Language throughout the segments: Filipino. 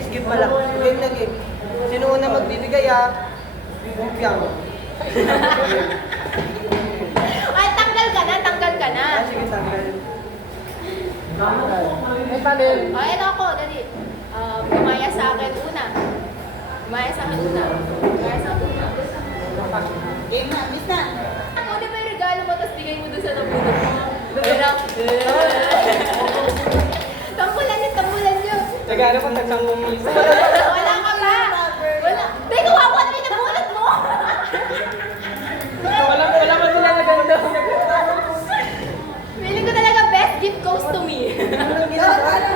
skip pala. Game na game. Sino una magbibigay Lumpiang. Ay, tanggal ka na, tanggal ka na. Sige, tanggal. May panel. Ay, ito ako, dali. Gumaya sa akin una. Gumaya sa akin una. Gumaya sa akin una. Game na, miss na. Ako, di ba yung regalo mo, tapos bigay mo dun sa nabunod mo? Pero, tambulan niyo, tambulan niyo. Regalo ko tagsang isa. Wala ka ba? Wala. Tay, kawawa na yung nabunod mo. Wala man sila naganda. Feeling ko talaga best gift goes to me. Anong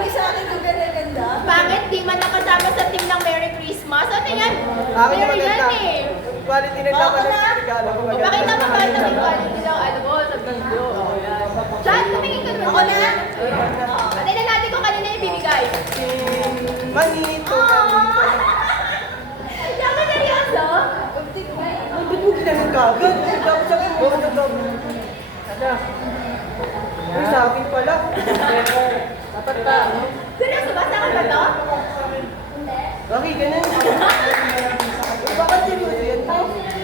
isa akin kung ganda? Bakit di man nakasama sa team ng Merry Christmas? Ano yan? Akin Merry yan maganda. eh. Quality ng laman ng regalo ko. O bakit naman ba ito may quality lang ano mo sa video? O yan. Chan, tumingin ka naman. Ako na. Patay na natin kung kanina yung bibigay. Manito. Yan ka seryoso? Ay, ba't mo ginanong kagad? Dapat sa akin mo nagagawin. Ay, sa akin pala. Dapat pa. Seryoso ba? Sa akin ba to? Bakit ganun? Bakit seryoso yan?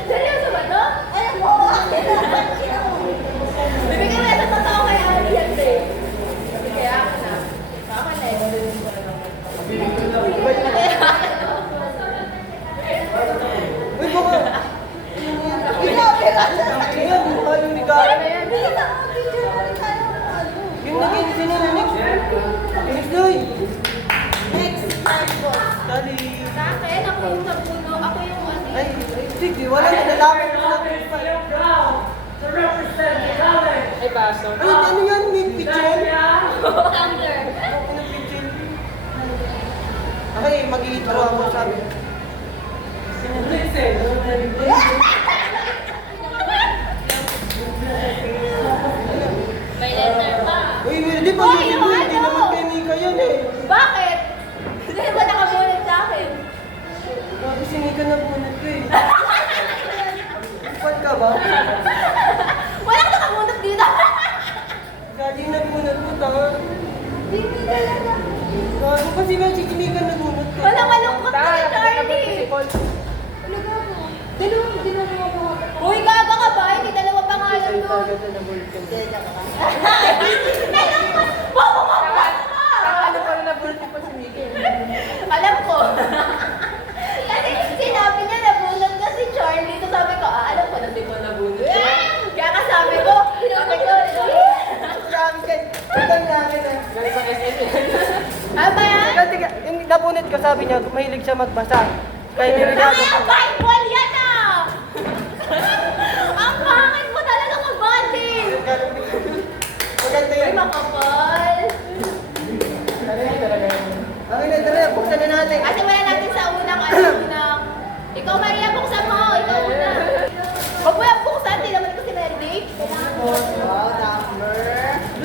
Seryoso ba to? Alam mo, akin na. Bibigay mo yan sa totoo kay Ali yan eh. Kaya ako na. Ako na eh. Uy, baka. Ayan, mahal yung regalo. Yung naging sino na next? Next doy. Next time po. Dali. Sa akin, ako yung napuno. Ako yung ano. Ay, sige, wala na nalaman. Ay, baso. Ay, ano yan? May pichel? Tumbler. Ano pichel? Okay, mag-i-draw ako sabi. May letter pa. Uy, hindi pa Uy, hindi yung hindi ano? naman kay Nika yan eh. Bakit? Hindi ba nakabunod sa akin? Bakit si Nika nabunod ko eh? Upat ka ba? Walang nakabunod dito. Dati nabunod ko, tanga. Gago kasi ba si Nika nabunod ko? Walang malungkot ka ni Si Charlie. Paul. Uy, gaga ka ba? Hindi dalawa pangalan doon. Nalungkot! Bobo mo! Ano pa rin nabulti pa si Miki? Alam ko. Kasi sinabi niya nabunod na si Charlie. So sabi ko, alam ko na di mo nabunod. Kaya ka sabi ko, Sabi ka, utang namin ah. Galing sa SM. ano ba yan? Teka, yung nabunod ko sabi niya, mahilig siya magbasa. Kaya niregalo Ay, ko. ang Bible yan ah! Ang pangit mo talaga kabanding! Maganda Ay, yun. makapal! Okay na, tara, buksan na natin. Kasi wala natin sa unang unang... Ikaw, Maria, buksan mo! Ikaw una! Huwag mo yung buksan, di naman ko si Mary. Wow, number.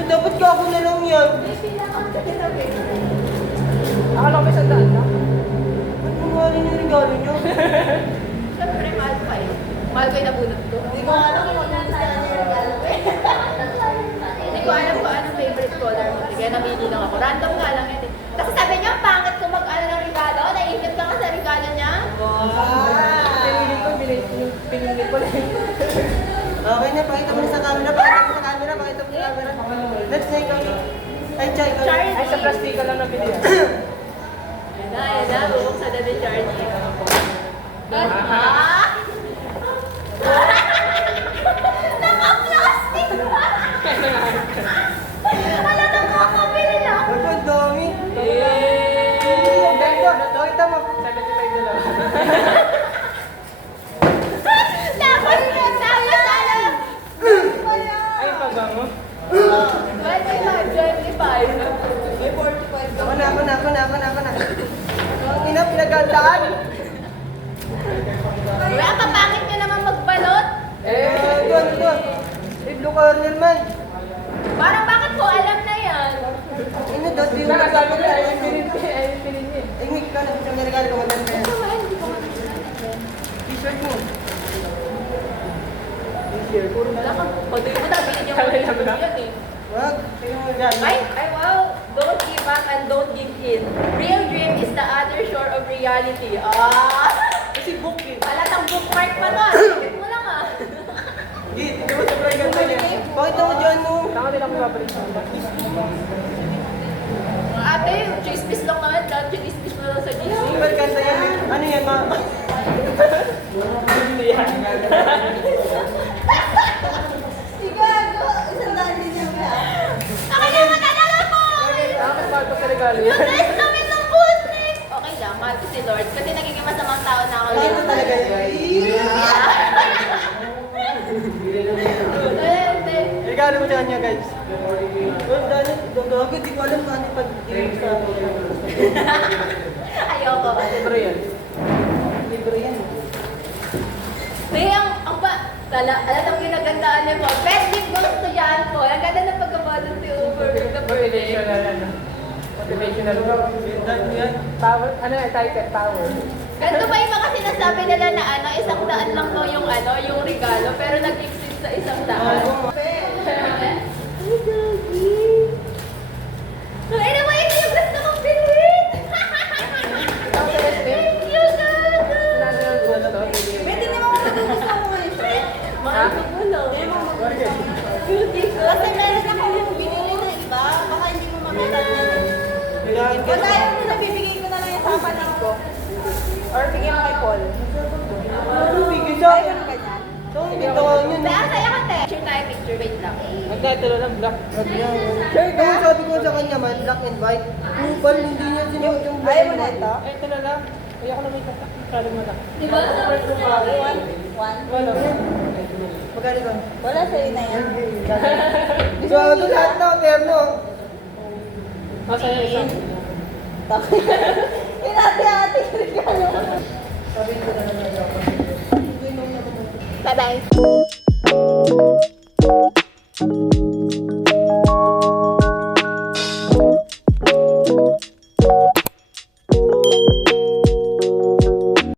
Dapat ka ako na lang yan. May pinakang ka din ang Akala ko may sandaan na. Ba't mo nga rin yung regalo niyo? Siyempre, mahal ko kayo. Mahal ko yung nabunot ko. Hindi ko alam kung maganda niya yung regalo ko. Hindi ko alam kung anong favorite color mo. Kaya namili lang ako. Random nga lang yun eh. Kasi sabi niya, pangit ko mag-ano ng regalo. Naipit ka nga sa regalo niya. Pinili ko, pinili ko lang. Okay na, pakita mo na sa camera, pakita mo sa camera, pakita mo sa camera. Let's say ikaw. Ay, Chay, ikaw. Charlie. Ay, sa plastika lang nabili yan. Yan na. Bubuksan na ni Charlie. Ha? Naka-plastic pa! Wala nang kakabili na. Ba't ang dami? Eh. Ganda, nakita mo. 75 na lang. Tapos alam. Ay, pabango. Why may mga 25? May 45 Ako na. Ang ina, pinagandaan. Wala ka, pangit nyo naman magbalot. Ito. Blue corner man. Parang bakit ko alam na yan? Ino, dati yung Nakasabi ko, ay, nagsabi. pinili niya. Ay, Mick, ka na. Isang regalo ko maganda yan. T-shirt mo. T-shirt. Puro na Wala lang. ka. O, di mo na, binigyan ko Kami ng lang ba? yan eh. Wag. Tingnan mo dyan. Ay, wow. Don't give back and don't give in. Real dream is the other shore of reality. Ah! Kasi book eh. Alatang bookmark pa to. Sipit mo lang ah. Git, di ba sobrang ganda niya? Bakit ako dyan mo? Tama din ako babalik sa Ate, chismis lang naman. Chismis mo lang sa GC. Super ganda yan. Ano yan, ma? Hindi yan. Gago! Isang daan din yung Akin naman talaga po! Bakit ba ito regalo yan? Nice namin ng bootleg! Okay lang, mahal ko si Lord. Kasi nagiging masamang tao na ako. Ito talaga yun. Regalo mo sa kanya, guys. Well, dahil gagago, di ko alam paano pag-dream sa Ayoko. Libre yan. libre yan. May ang alatang ginagandaan niya po. Best lip gloss to yan po. Ang ganda ng pagkabalot ni Uber. Motivational ano. Motivational. Dahil yan. Power, ano yung title? Power. Ganito pa yung mga sinasabi nila na ano, 100 lang daw yung ano, yung regalo, pero nag-exist sa 100. So anyway, ito yung gusto kong binuhin! Thank you, Gago! Pwede naman ako mag-gusto mo ngayon, friend. Mahal ko mo lang. Kasi meron ako binili na iba. Baka hindi mo makita niya. Kailangan ka. Wala yung nabibigay ko na lang yung kapatid ko. Or bigyan ko kay Paul. Ano, bigay sa Ay, akin. ganun ganyan. So, bitawan yun. Kaya saya ka, te. Picture tayo, picture. Wait lang. Magkatulo ng black. Kaya sabi ko sa kanya man, black and white. Kupal, hindi niya sinuot yung black Ayaw mo and na white. ito? Ay, ito na lang. Ayoko na may tatak. Kali mo lang. Di ba? One. Wala. Magkano ba? Wala sa'yo na yan. So, ito lahat na, terno. Masaya isang. Pinati-ati regalo. Sabi ko na naman ako. Bye-bye.